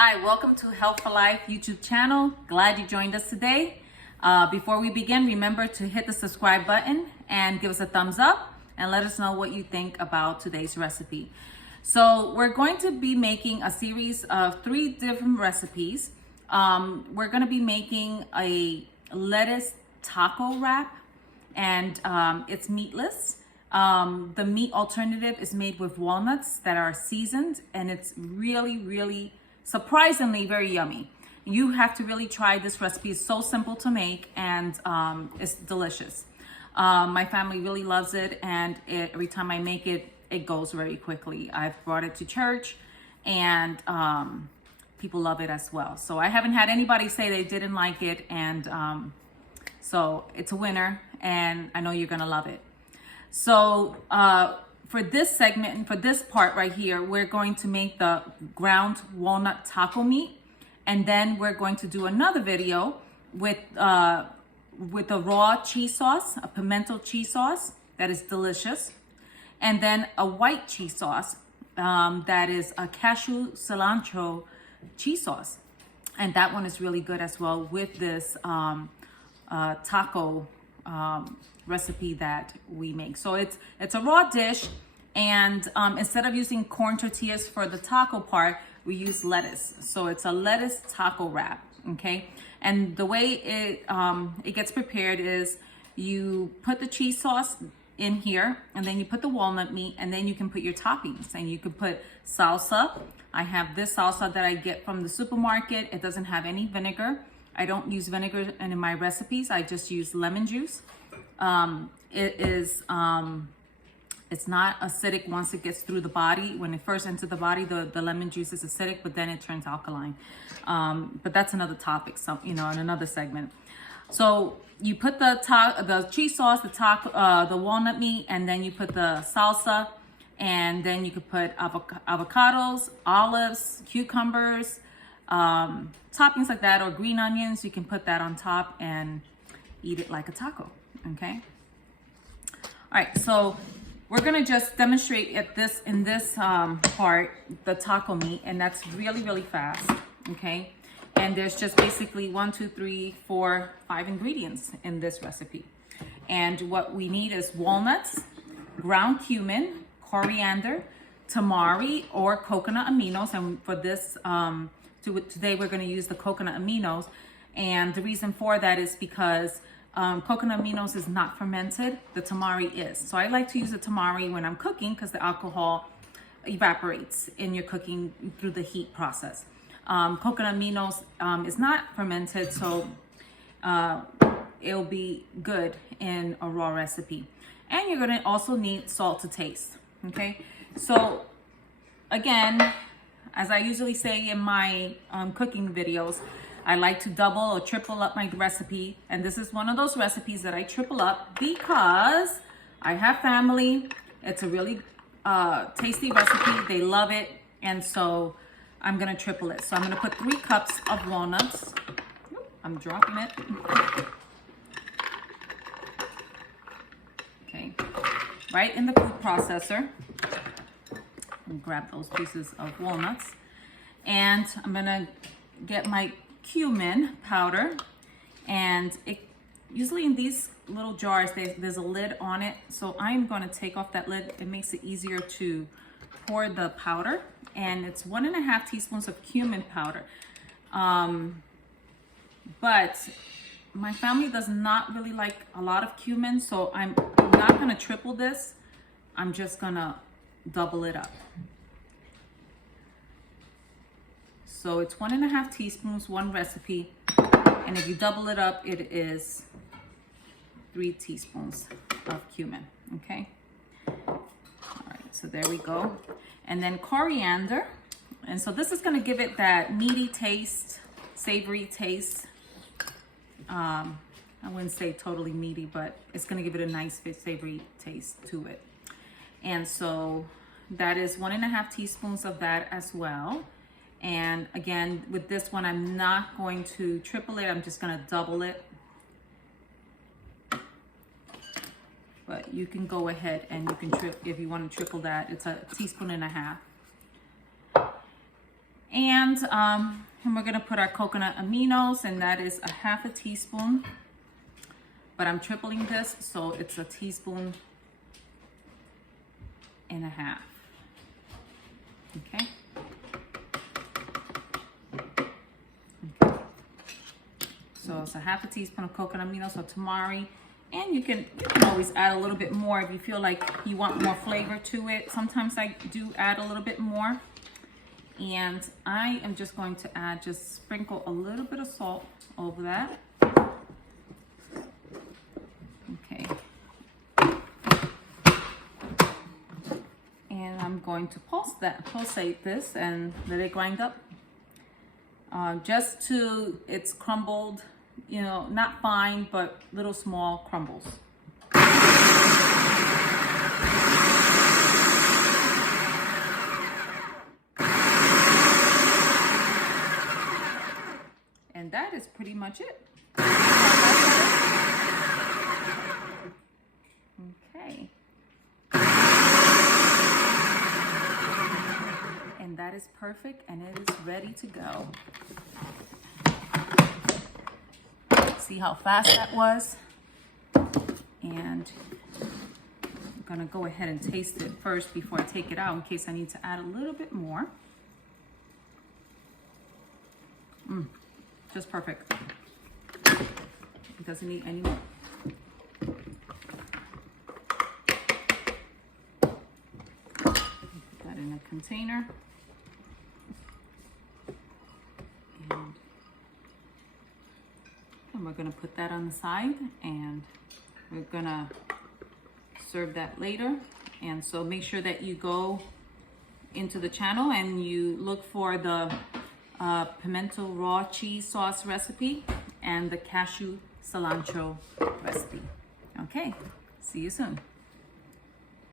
Hi, welcome to Health for Life YouTube channel. Glad you joined us today. Before we begin, remember to hit the subscribe button and give us a thumbs up and let us know what you think about today's recipe. So we're going to be making a series of 3 different recipes. We're going to be making a lettuce taco wrap, and it's meatless. The meat alternative is made with walnuts that are seasoned, and it's really surprisingly very yummy. You have to really try this recipe. It's so simple to make, and it's delicious. My family really loves it, and every time I make it, it goes very quickly. I've brought it to church, and people love it as well. So I haven't had anybody say they didn't like it, and so it's a winner, and I know you're gonna love it. So for this segment and for this part right here, we're going to make the ground walnut taco meat, and then we're going to do another video with a raw cheese sauce, a pimento cheese sauce that is delicious, and then a white cheese sauce that is a cashew cilantro cheese sauce, and that one is really good as well with this taco recipe that we make. So it's a raw dish, and instead of using corn tortillas for the taco part, we use lettuce. So it's a lettuce taco wrap, okay? And the way it gets prepared is you put the cheese sauce in here, and then you put the walnut meat, and then you can put your toppings, and you can put salsa. I have this salsa that I get from the supermarket. It doesn't have any vinegar. I don't use vinegar in my recipes. I just use lemon juice. It's not acidic once it gets through the body. When it first enters the body, the lemon juice is acidic, but then it turns alkaline. But that's another topic, in another segment. So you put the cheese sauce, the walnut meat, and then you put the salsa, and then you could put avocados, olives, cucumbers, toppings like that, or green onions. You can put that on top and eat it like a taco. Okay. All right. So we're gonna just demonstrate in this part the taco meat, and that's really fast. Okay. And there's just basically 1, 2, 3, 4, 5 ingredients in this recipe. And what we need is walnuts, ground cumin, coriander, tamari or coconut aminos. And for this, today we're going to use the coconut aminos. And the reason for that is because coconut aminos is not fermented. The tamari is. So I like to use the tamari when I'm cooking because the alcohol evaporates in your cooking through the heat process. Coconut aminos is not fermented, so it'll be good in a raw recipe. And you're gonna also need salt to taste, okay? So again, as I usually say in my cooking videos, I like to double or triple up my recipe. And this is one of those recipes that I triple up because I have family. It's a really tasty recipe. They love it. And so I'm gonna triple it. So I'm gonna put 3 cups of walnuts. I'm dropping it. Okay, right in the food processor. And grab those pieces of walnuts. And I'm gonna get my cumin powder. And usually in these little jars, there's a lid on it. So I'm gonna take off that lid. It makes it easier to pour the powder. And it's 1.5 teaspoons of cumin powder. But my family does not really like a lot of cumin, so I'm not gonna triple this. I'm just gonna double it up. So it's 1.5 teaspoons, one recipe. And if you double it up, it is 3 teaspoons of cumin, okay? All right, so there we go. And then coriander. And so this is gonna give it that meaty taste, savory taste. I wouldn't say totally meaty, but it's gonna give it a nice savory taste to it. And so that is 1.5 teaspoons of that as well. And again, with this one, I'm not going to triple it. I'm just gonna double it. But you can go ahead and you can if you want to triple that. It's 1.5 teaspoons. And and we're gonna put our coconut aminos, and that is a half a teaspoon. But I'm tripling this, so it's a teaspoon and a half. Okay. So it's a half a teaspoon of coconut aminos or tamari. And you can always add a little bit more if you feel like you want more flavor to it. Sometimes I do add a little bit more. And I am just going to add, just sprinkle a little bit of salt over that. Okay. And I'm going to pulsate this and let it grind up. Just to, it's crumbled, you know, not fine, but little small crumbles. And that is pretty much it. Okay. And that is perfect, and it is ready to go. See how fast that was? And I'm gonna go ahead and taste it first before I take it out in case I need to add a little bit more. Just perfect. It doesn't need any more. Put that in a container. And we're gonna put that on the side, and we're gonna serve that later. And so make sure that you go into the channel and you look for the pimento raw cheese sauce recipe and the cashew cilantro recipe. Okay, see you soon.